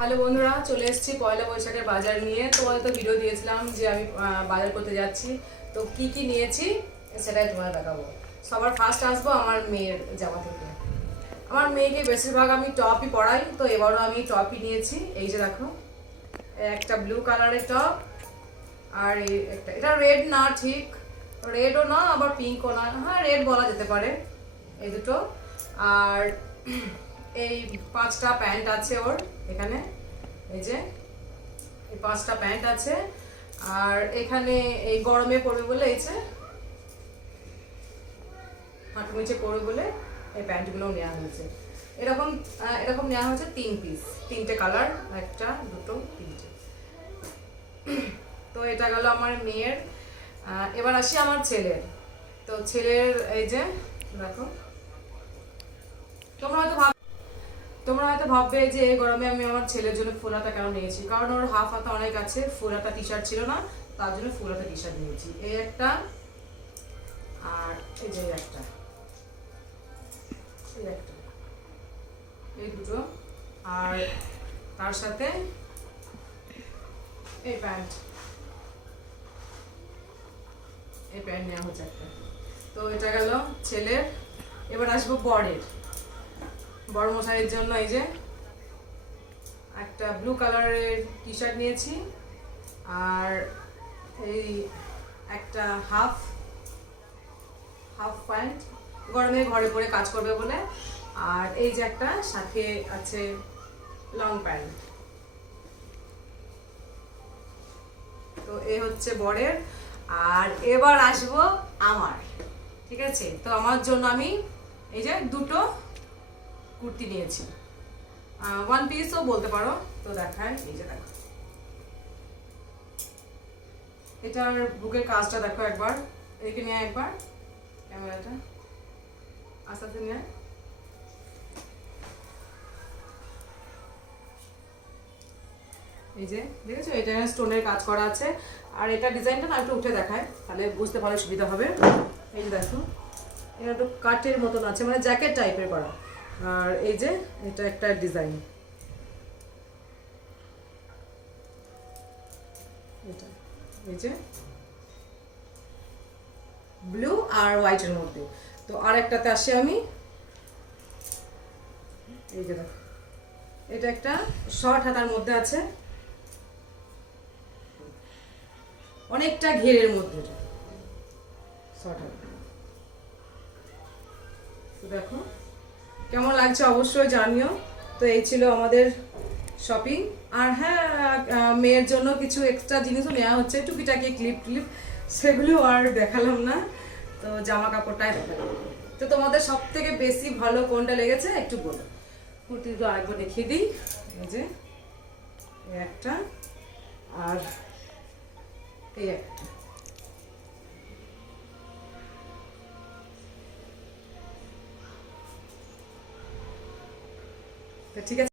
Hello বন্ধুরা, চলে এসেছি পয়লা বৈশাখের বাজার নিয়ে। তোমাদের তো ভিডিও দিয়েছিলাম যে আমি বাজার করতে যাচ্ছি, তো কি কি নিয়েছি সেটাই তোমাদের দেখাবো। সবার ফার্স্ট আসবো আমার মেয়ের জামা থেকে। আমার মেয়েকে বেশিরভাগ আমি টপই পরাই, তো এবারও আমি টপই নিয়েছি। এই যে দেখো, একটা ব্লু কালারের টপ, আর একটা এটা রেড না, ঠিক রেডও না আবার পিঙ্কও না, হ্যাঁ রেড বলা যেতে পারে। এই দুটো, আর এই 5টা প্যান্ট আছে ওর এখানে। এই যে এই 5টা প্যান্ট আছে, আর এখানে এই গরমে পড়বে বলে এই যে হাঁটু নিচে পড়বে বলে এই প্যান্টগুলো নেওয়া হয়েছে। এরকম এরকম নেওয়া হয়েছে 3 পিস, 3টে কালার, একটা দুটো তিনটে। তো এটা গেল আমার মেয়ের। এবার আসি আমার ছেলের। তো ছেলের এই যে দেখো, তোমরা হয়তো ভাববে যে এই গরমে আমি আমার ছেলের জন্য ফুল হাতা কেন নিয়েছি, কারণ ওর হাফ হাতা অনেক আছে, ফুল হাতা টি শার্ট ছিল না, তার জন্য ফুল হাতা টি শার্ট নিয়েছি। এই একটা, আর এই যে একটা, এই একটা, এই দুটো, আর তার সাথে এই প্যান্ট, এই প্যান্ট নেওয়া হচ্ছে একটা। তো এটা গেল ছেলের। এবার আসবো বরের। বড় মশাইয়ের জন্য এই যে একটা ব্লু কালারের টি শার্ট নিয়েছি, আর এই একটা হাফ প্যান্ট, গরমে ঘরে পরে কাজ করবে বলে, আর এই যে একটা সাথে আছে লং প্যান্ট। তো এই হচ্ছে বরের। আর এবার আসবো আমার, ঠিক আছে। তো আমার জন্য আমি এই যে দুটো কুর্তি নিয়েছি, 1 পিসও বলতে পারো। তো দেখায়, এই যে দেখো, এটার বুকের কাজটা দেখো একবার, এদিকে নিয়ে একবার ক্যামেরাটা আস্তে আস্তে নিয়ে। এই যে দেখেছো, এটা স্টোনের কাজ করা আছে, আর এটা ডিজাইনটা না একটু উঠে দেখায়, তাহলে বুঝতে ভালো সুবিধা হবে। এই যে দেখো, এটা একটু কাটের মতন আছে, মানে জ্যাকেট টাইপের করা। আর এই যে এটা একটা ডিজাইন, এটা এই যে ব্লু আর হোয়াইটের মধ্যে। তো আর একটাতে আসি আমি, এই যে দেখো, এটা একটা শর্ট হাতার মধ্যে আছে, অনেকটা ঘেরের মধ্যে শর্ট হাতা। তো দেখো কেমন লাগছে অবশ্যই জানিও। তো এই ছিল আমাদের শপিং। আর হ্যাঁ, মেয়ের জন্য কিছু এক্সট্রা জিনিসও নেওয়া হচ্ছে, টুকিটাকি ক্লিপ, সেগুলো আর দেখালাম না। তো জামা কাপড়টাই দেখালাম। তো তোমাদের সব থেকে বেশি ভালো কোনটা লেগেছে একটু বলো। কুর্তিগুলো আরেকবার দেখিয়ে দিই। এই যে একটা, আর এই একটা। ঠিক আছে।